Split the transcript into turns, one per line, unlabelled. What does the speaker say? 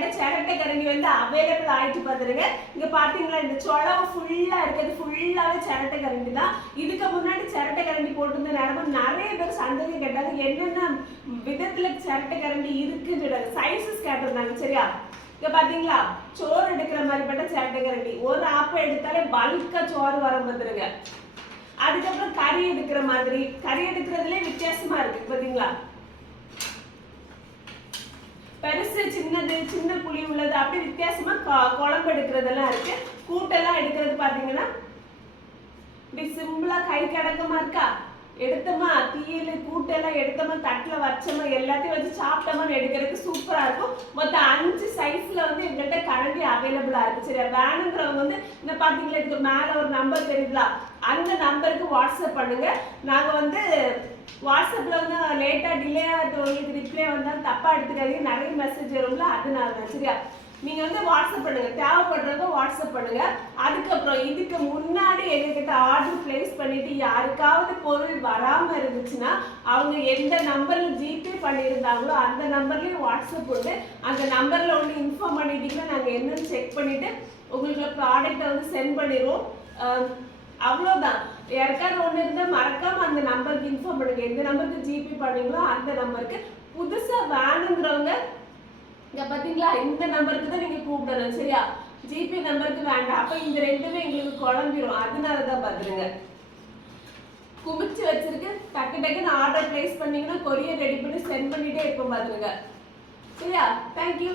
நம்மகிட்ட சிரட்டை கரண்டி வந்து அவைலபிள் ஆயிட்டு பார்த்துருங்க இங்க பாத்தீங்களா இந்த சொலவு ஃபுல்லா இருக்கிறது ஃபுல்லாவே சிரட்டை கரண்டி தான். இதுக்கு முன்னாடி சிரட்டை கரண்டி போட்டிருந்த நேரமும் நிறைய பேர் சந்தேகம் கேட்டாங்க. என்னென்ன விதத்துல சிரட்டை கரண்டி இருக்குன்னு சைஸஸ் கேட்டிருந்தாங்க சரியா? இங்க பாத்தீங்களா சோறு எடுக்கிற மாதிரிப்பட்ட சிரட்டை கரண்டி ஒரு ஆப்பை எடுத்தாலே பல்கா சோறு வர வந்துருங்க அதுக்கப்புறம் கறி எடுக்கிற மாதிரி. கறி எடுக்கிறதுலே வித்தியாசமா இருக்கு பாத்தீங்களா? பெருசு சின்னது சின்ன புளி உள்ளது அப்படி வித்தியாசமா குழம்பு எடுக்கிறதெல்லாம் இருக்கு. கூட்டெல்லாம் எடுக்கிறது பாத்தீங்கன்னா இப்படி சிம்பிளா கை கடக்கமா இருக்கா? எடுத்தோமா? தீயல் கூட்டெல்லாம் எடுத்தோமா? தட்டுல வச்சோமா? எல்லாத்தையும் வச்சு சாப்பிட்டோமான்னு எடுக்கிறதுக்கு சூப்பரா இருக்கும். மொத்தம் அஞ்சு சைஸ்ல வந்து எங்கள்கிட்ட கரண்டி அவைலபிளா இருக்கு. சரியா? வேணுங்கிறவங்க வந்து இந்த பாத்தீங்களா இதுக்கு மேல ஒரு நம்பர் தெரியுதுல அந்த நம்பருக்கு வாட்ஸ்அப் பண்ணுங்க. நாங்கள் வந்து வாட்ஸ்அப்பில் வந்து லேட்டாக டிலே ஆகிறது உங்களுக்கு ரிப்ளை வந்தாலும் தப்பாக எடுத்துக்காதீங்க. நிறைய மெசேஜ் வரும்ல அதனால தான் சரியா? நீங்கள் வந்து வாட்ஸ்அப் பண்ணுங்கள் தேவைப்படுறத வாட்ஸ்அப் பண்ணுங்கள் அதுக்கப்புறம் இதுக்கு முன்னாடி எங்ககிட்ட ஆர்டர் பிளேஸ் பண்ணிவிட்டு யாருக்காவது பொருள் வராமல் இருந்துச்சுன்னா அவங்க எந்த நம்பரில் ஜிபே பண்ணியிருந்தாங்களோ அந்த நம்பர்லேயும் வாட்ஸ்அப் உண்டு அந்த நம்பரில் ஒன்று இன்ஃபார்ம் பண்ணிட்டீங்கன்னா நாங்கள் என்னன்னு செக் பண்ணிவிட்டு உங்களுக்கு ப்ராடக்ட்டை வந்து சென்ட் பண்ணிடுவோம். அவ்வளோதான் யாருக்காவது ஒன்று இருந்தால் மறக்காம அந்த நம்பருக்கு இன்ஃபார்ம் பண்ணுங்க. எந்த நம்பருக்கு ஜிபே பண்ணீங்களோ அந்த நம்பருக்கு. புதுசாக வேணுங்கிறவங்க இங்கே பார்த்தீங்களா இந்த நம்பருக்கு தான் நீங்கள் கூப்பிடணும். சரியா? ஜிபே நம்பருக்கு வேண்டாம். அப்போ இந்த ரெண்டுமே எங்களுக்கு குழம்பிரும். அதனால தான் பார்த்துருங்க குமிச்சு வச்சிருக்கு. டக்கு டக்குன்னு ஆர்டர் பிளேஸ் பண்ணீங்கன்னா கொரியர் ரெடி பண்ணி சென்ட் பண்ணிட்டே இருப்போம் பார்த்துருங்க சரியா? தேங்க்யூ